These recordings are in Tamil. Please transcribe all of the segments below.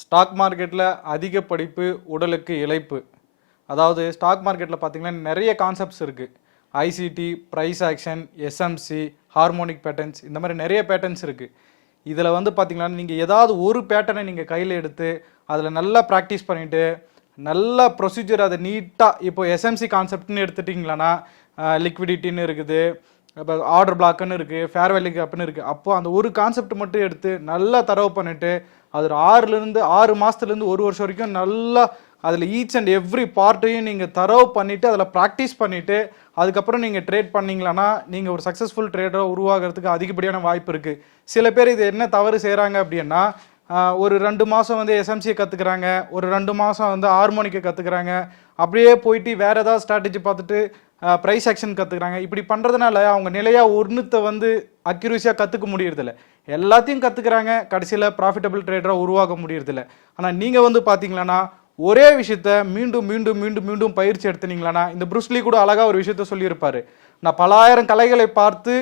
ஸ்டாக் மார்க்கெட்டில் அதிக படிப்பு உடலுக்கு இளைப்பு. அதாவது ஸ்டாக் மார்க்கெட்டில் பார்த்தீங்கன்னா நிறைய கான்செப்ட்ஸ் இருக்குது. ICT, price action, SMC, harmonic patterns, இந்த மாதிரி நிறைய பேட்டர்ன்ஸ் இருக்குது. இதில் வந்து பார்த்தீங்கன்னா நீங்கள் ஏதாவது ஒரு பேட்டர்னை நீங்கள் கையில் எடுத்து அதில் நல்லா ப்ராக்டிஸ் பண்ணிவிட்டு நல்ல ப்ரொசீஜர் அதை நீட்டாக இப்போ எஸ்எம்சி கான்செப்ட்னு எடுத்துட்டிங்களான்னா லிக்விடிட்டின்னு இருக்குது, இப்போ ஆர்டர் பிளாக்குன்னு இருக்குது, ஃபேர் வேல்யூ கேப்னு இருக்குது. அப்போது அந்த ஒரு கான்செப்ட் மட்டும் எடுத்து நல்லா தரவு பண்ணிவிட்டு அது 6 மாதத்துலேருந்து 1 வருஷம் வரைக்கும் நல்லா அதில் ஈச் அண்ட் எவ்ரி பார்ட்டையும் நீங்கள் தரவு பண்ணிவிட்டு அதில் ப்ராக்டிஸ் பண்ணிவிட்டு அதுக்கப்புறம் நீங்கள் ட்ரேட் பண்ணிங்களான்னா நீங்கள் ஒரு சக்ஸஸ்ஃபுல் ட்ரேடராக உருவாகிறதுக்கு அதிகப்படியான வாய்ப்பு இருக்குது. சில பேர் இது என்ன தவறு செய்கிறாங்க அப்படின்னா, ஒரு 2 மாதம் வந்து எஸ்எம்சியை கற்றுக்குறாங்க, ஒரு 2 மாதம் வந்து ஹார்மோனிக்கை கற்றுக்குறாங்க, அப்படியே போயிட்டு வேறு ஏதாவது ஸ்ட்ராட்டஜி பார்த்துட்டு ப்ரைஸ் ஆக்ஷன் கற்றுக்குறாங்க. இப்படி பண்ணுறதுனால அவங்க நிலையாக ஒன்றுத்தை வந்து அக்யூரஸியாக கற்றுக்க முடியறதில்ல. எல்லாத்தையும் கற்றுக்குறாங்க, கடைசியில் ப்ராஃபிட்டபிள் ட்ரேடராக உருவாக முடியறதில்ல. ஆனால் நீங்கள் வந்து பார்த்தீங்களன்னா ஒரே விஷயத்த மீண்டும் மீண்டும் மீண்டும் மீண்டும் பயிற்சி எடுத்துனீங்களான்னா, இந்த ப்ரூஸ்லி கூட அழகாக ஒரு விஷயத்த சொல்லியிருப்பார். நான் பலாயிரம் கலைகளை பார்த்து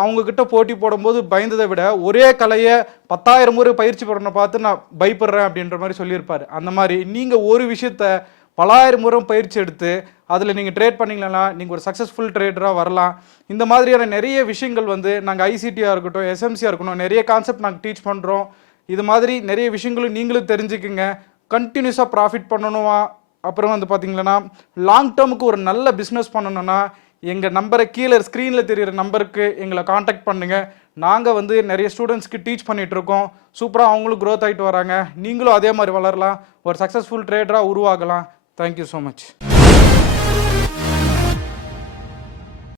அவங்கக்கிட்ட போட்டி போடும்போது பயந்ததை விட ஒரே கலையை 10,000 முறை பயிற்சி பண்ண பார்த்து நான் பயப்படுறேன் அப்படின்ற மாதிரி சொல்லியிருப்பார். அந்த மாதிரி நீங்கள் ஒரு விஷயத்த பலாயிரம் முறை பயிற்சி எடுத்து அதில் நீங்கள் ட்ரேட் பண்ணிங்களா நீங்கள் ஒரு சக்ஸஸ்ஃபுல் ட்ரேடராக வரலாம். இந்த மாதிரியான நிறைய விஷயங்கள் வந்து நாங்கள் ஐசிடியாக இருக்கட்டும், எஸ்எம்சியாக இருக்கட்டும், நிறைய கான்செப்ட் நாங்கள் டீச் பண்ணுறோம். இது மாதிரி நிறைய விஷயங்களும் நீங்களும் தெரிஞ்சுக்குங்க. கண்டினியூஸாக ப்ராஃபிட் பண்ணணுமா, அப்புறம் வந்து பார்த்தீங்கன்னா லாங் டேர்முக்கு ஒரு நல்ல பிஸ்னஸ் பண்ணணும்னா எங்கள் நம்பரை கீழே ஸ்க்ரீனில் தெரிகிற நம்பருக்கு எங்களை காண்டாக்ட் பண்ணுங்கள். நாங்கள் வந்து நிறைய ஸ்டூடெண்ட்ஸ்க்கு டீச் பண்ணிகிட்ருக்கோம். சூப்பராக அவங்களும் க்ரோத் ஆகிட்டு வராங்க. நீங்களும் அதே மாதிரி வளரலாம், ஒரு சக்ஸஸ்ஃபுல் ட்ரேடராக உருவாகலாம். Thank you so much.